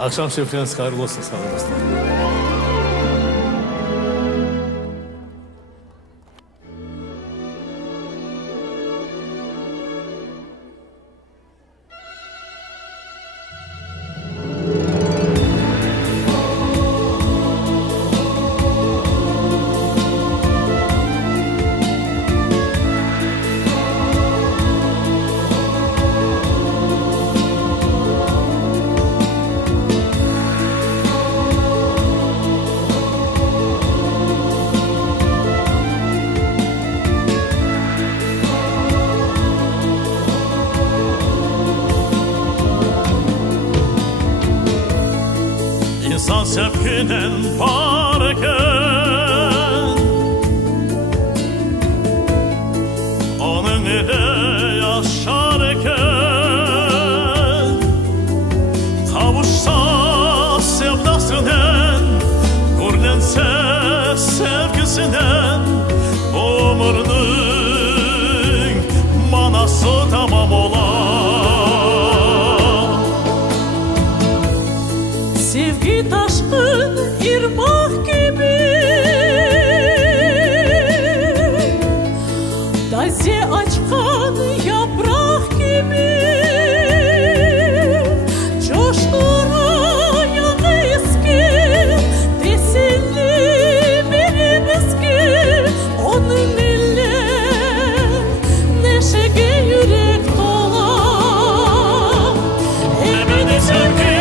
Akşam şefiniz hayırlı olsun, sağ olun dostlar. İnsan sevginin varken onun ile yaşarken kavuşsa sevdasından gurlense sevgisinden umurunun manası tamam olar. Sevgi taşkın irmak gibi taze açkan yaprak gibi coşturan eski teselli birimiz ki onun ile neşege yürek dolar. Ebedi sevgi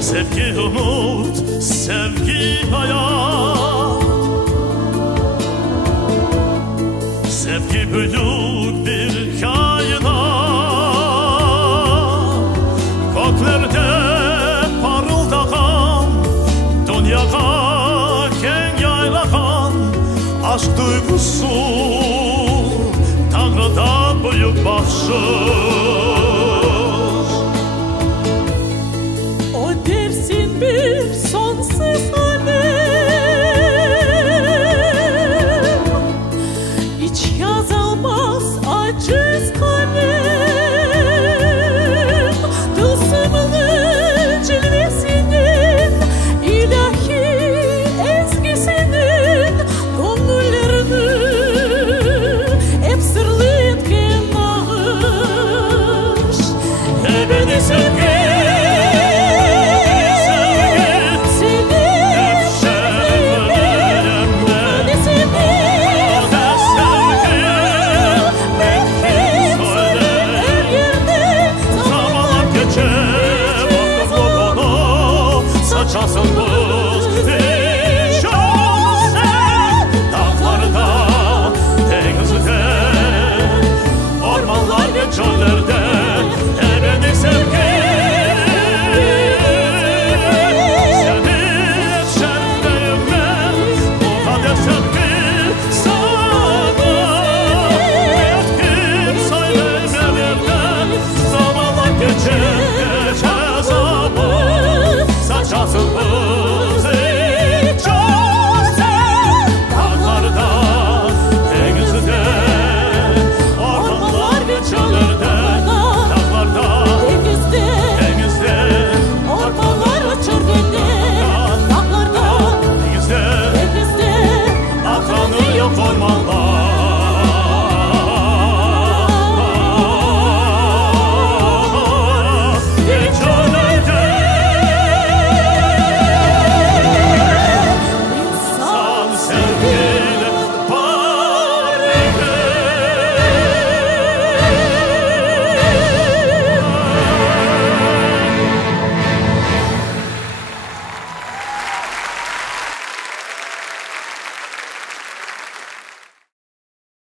sevgi umut, sevgi hayat, sevgi büyük bir kainat, göklerde parıldayan, dünyaya keng yaylayan aşk duygusu Tanrı'dan büyük bahşiş.